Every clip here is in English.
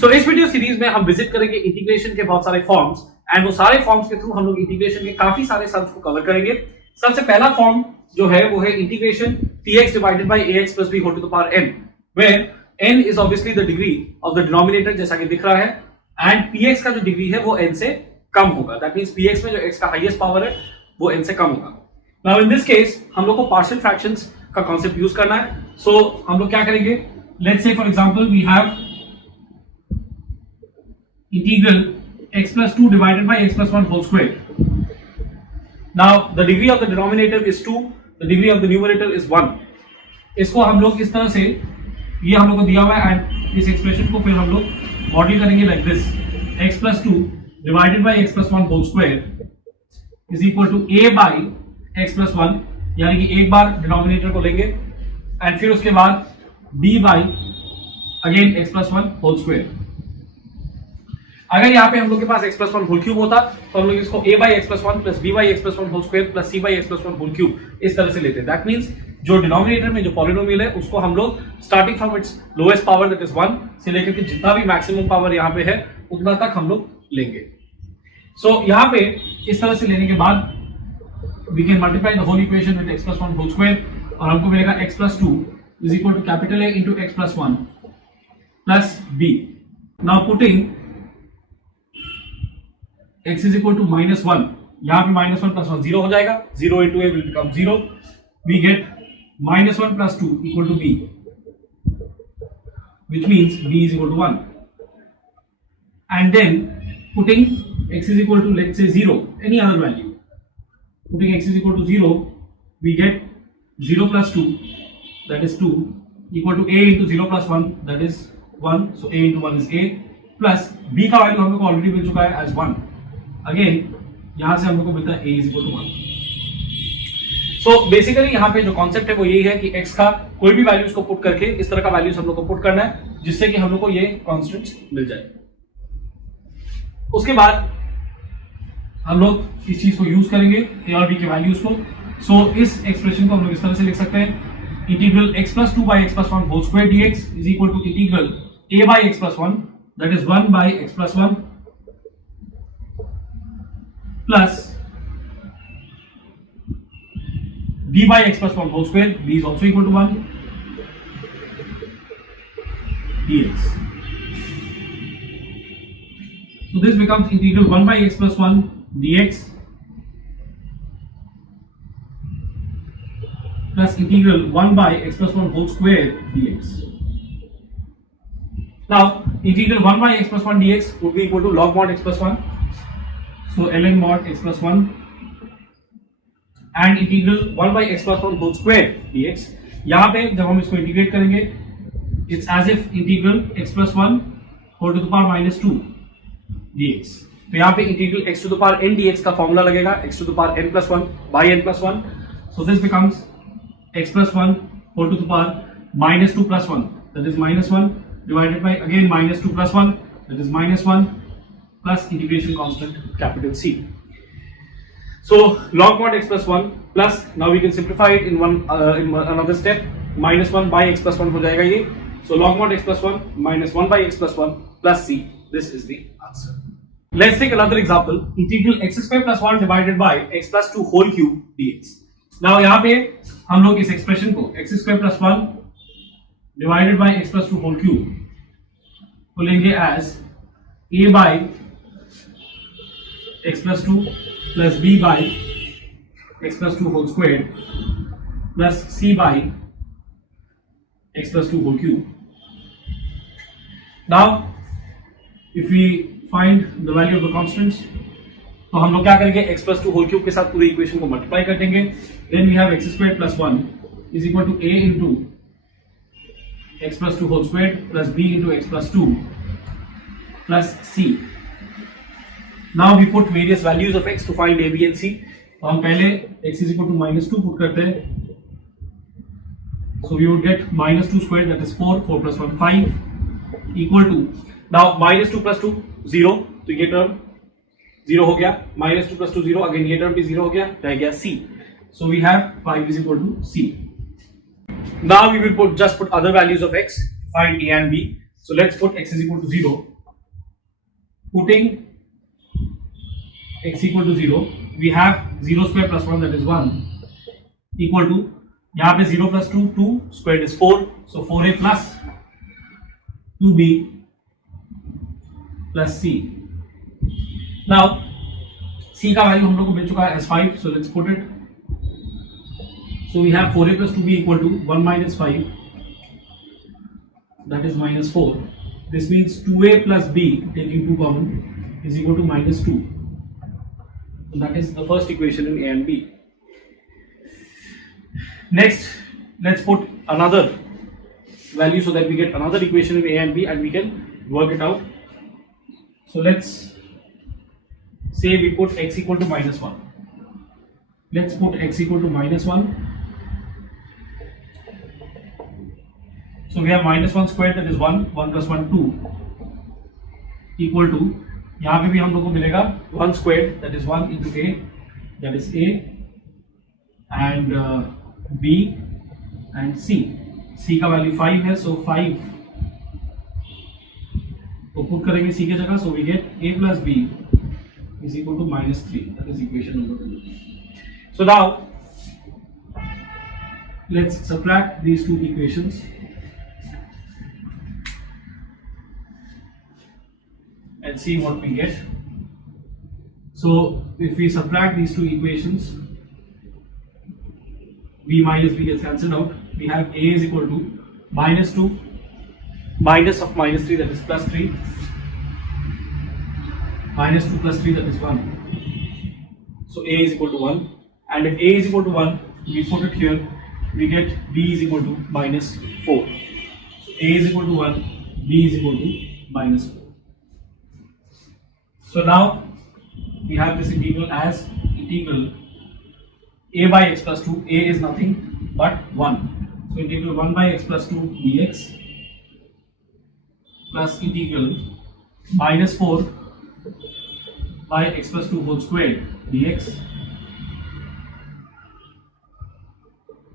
सो इस video series में हम विजिट करेंगे इंटीग्रेशन के बहुत सारे फॉर्म्स एंड वो सारे फॉर्म्स के थ्रू हम लोग इंटीग्रेशन के काफी सारे सम्स को कवर करेंगे। सबसे पहला फॉर्म जो है वो है integration tx divided by ax plus b whole to the power n, where n is obviously the degree of the denominator जैसा कि दिख रहा है, एंड px का जो डिग्री है वो n से कम होगा। दैट मींस px में जो x का हाईएस्ट पावर है वो n से कम होगा। नाउ इन दिस केस हम लोग को पार्शियल फ्रैक्शंस का कांसेप्ट यूज करना है। सो हम लोग क्या करेंगे, let's say for example we have integral x plus 2 divided by x plus 1 whole square. Now the degree of the denominator is 2, the degree of the numerator is 1. इसको हम लोग इस तरह से, ये हम लोग को दिया हुआ है एंड इस एक्सप्रेशन को फिर हम लोग मॉडल करेंगे like this, x plus 2 divided by x plus 1 whole square is equal to a by x plus 1, यानी कि एक बार डिनोमिनेटर को लेंगे एंड फिर उसके बाद b by again x plus 1 whole square। अगर यहाँ पे हम लोग के पास x plus 1 होल क्यूब होता तो हम लोग इसको a by x plus 1 plus b by x plus 1 whole square plus c by x plus 1 whole cube इस तरह से लेते हैं। दैट मींस जो डिनोमिनेटर में जो पॉलिनोमियल है उसको हम लोग starting from its lowest power that is 1 से लेकर के जितना भी मैक्सिमम पावर यहाँ पे है उतना तक हम लोग लेंगे। सो यहाँ पे इस तरह से लेने के बाद we can multiply the whole equation with x plus 1 whole square और हमको मिलेगा x plus 2 is equal to capital A into x plus 1 plus b. Now putting x is equal to -1, यहाँ पे -1 plus 1 0 हो जाएगा, 0 into a will become 0, we get -1 plus 2 equal to b, which means b is equal to 1, and then putting x is equal to let's say 0, any other value, putting x is equal to 0, we get 0 plus 2 that is 2 equal to a into 0 plus 1 that is 1, so a into 1 is a, plus b का value हम लोग को already मिल चुका है as 1, again यहां से हम लोग को मिलता है a is equal to 1। So basically यहाँ पे जो कॉन्सेप्ट है वो यही है कि x का कोई भी वैल्यूज को पुट करके इस तरह का वैल्यूज हम लोग को पुट करना है जिससे कि हम लोग को ये कॉन्स्टेंट्स मिल जाए। उसके बाद हम लोग इस चीज को यूज करेंगे a और b के वैल्यूज को। सो इस एक्सप्रेशन को हम लोग इस तरह से लिख सकते हैं, integral x plus 2 by x plus 1 whole square dx is equal to integral a by x plus 1 that is 1 by x plus 1 plus b by x plus 1 whole square, b is also equal to 1 dx. So this becomes integral 1 by x plus 1 dx plus integral 1 by x plus 1 whole square dx. Now integral 1 by x plus 1 dx would be equal to log mod x plus 1, so ln mod x plus 1, and integral 1 by x plus 1 whole square dx, यहाँ पे जब हम इसको integrate करेंगे it's as if integral x plus 1 whole to the power minus 2 dx। तो यहाँ पे integral x to the power n dx का फॉर्मूला लगेगा x to the power n plus 1 by n plus 1, so this becomes x plus 1 whole to the power minus 2 plus 1 that is minus 1 divided by again minus 2 plus 1 that is minus 1 plus integration constant capital C. So log mod x plus 1 plus, now we can simplify it in another step, minus 1 by x plus 1 हो जाएगा ये, so log mod x plus 1 minus 1 by x plus 1 plus C, this is the answer. Let's take another example, integral x square plus 1 divided by x plus 2 whole cube dx. Now यहाँ पे हम लोग इस expression को x square plus 1 divided by x plus 2 whole cube को लेंगे as a by x plus 2 plus b by x plus 2 whole squared plus c by x plus 2 whole cube. Now if we find the value of the constants, तो हम लोग क्या करेंगे, x plus 2 whole cube के साथ पूरी equation को multiply कर देंगे, then we have x squared plus 1 is equal to a into x plus 2 whole squared plus b into x plus 2 plus c. Now we put various values of x to find a, b and c. तो हम पहले x is equal to minus 2 put करते हैं, so we would get minus 2 squared that is 4, 4 plus 1 5 equal to, now minus 2 plus 2 0, तो ये term 0 हो गया, minus 2 plus 2 0, again ये टर्म भी 0 हो गया, रह गया c, so we have 5 is equal to c. Now we will just put other values of x, find a and b. So let's put x is equal to 0. Putting x equal to 0, we have 0 square plus 1, that is 1, equal to, यहाँ पे 0 plus 2, 2 squared is 4, so 4a plus 2b plus c. Now c का value हम लोग को मिल चुका है as 5, so let's put it. So we have 4a plus 2b equal to 1 minus 5, that is minus 4. This means 2a plus b, taking 2 common, is equal to minus 2. So that is the first equation in a and b. Next, let's put another value so that we get another equation in a and b and we can work it out. So let's say we put x equal to minus 1. Let's put x equal to minus 1. So we have minus 1 squared, that is 1, 1 plus 1, 2, equal to, यहाँ पे भी हम लोग को मिलेगा 1 squared, that is 1 into a, that is a, and b and c. c का value 5 है, so 5 को पुट करेंगे c के जगह, so we get a plus b is equal to minus 3. That is equation number 2. So now let's subtract these two equations and see what we get. So if we subtract these two equations, b minus b gets cancelled out. We have a is equal to minus 2 minus of minus 3, that is plus 3, minus 2 plus 3, that is 1. So a is equal to 1, and if a is equal to 1, we put it here, we get b is equal to minus 4. So a is equal to 1, b is equal to minus 4. So now we have this integral as integral a by x plus 2. A is nothing but 1. So integral 1 by x plus 2 dx plus integral minus 4 by x plus 2 whole squared dx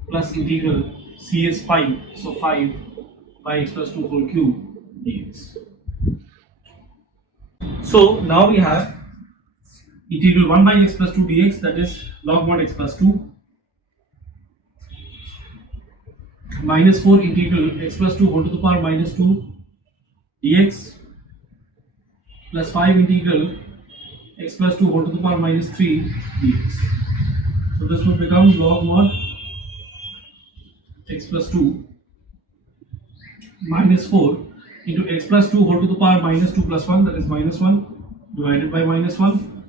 plus integral c is 5, so 5 by x plus 2 whole cube dx. So now we have integral 1 by x plus 2 dx, that is log mod x plus 2, minus 4 integral x plus 2 whole to the power minus 2 dx plus 5 integral x plus 2 whole to the power minus 3 dx. So this would become log mod x plus 2 minus 4 into x plus 2 whole to the power minus 2 plus 1, that is minus 1, divided by minus 1,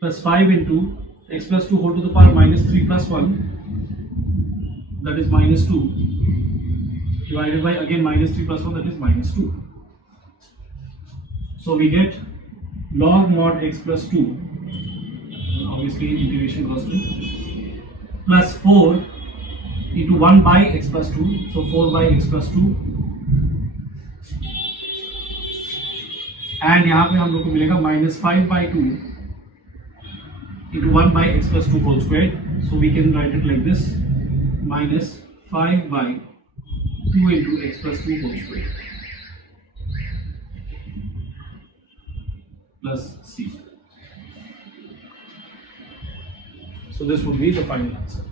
plus 5 into x plus 2 whole to the power minus 3 plus 1, that is minus 2, divided by again minus 3 plus 1, that is minus 2. So we get log mod x plus 2, obviously integration constant, plus 4 into 1 by x plus 2, so 4 by x plus 2, and यहाँ पे हम लोग को मिलेगा minus 5 by 2 into 1 by x plus 2 whole squared. So we can write it like this, minus 5 by 2 into x plus 2 whole squared plus c. So this would be the final answer.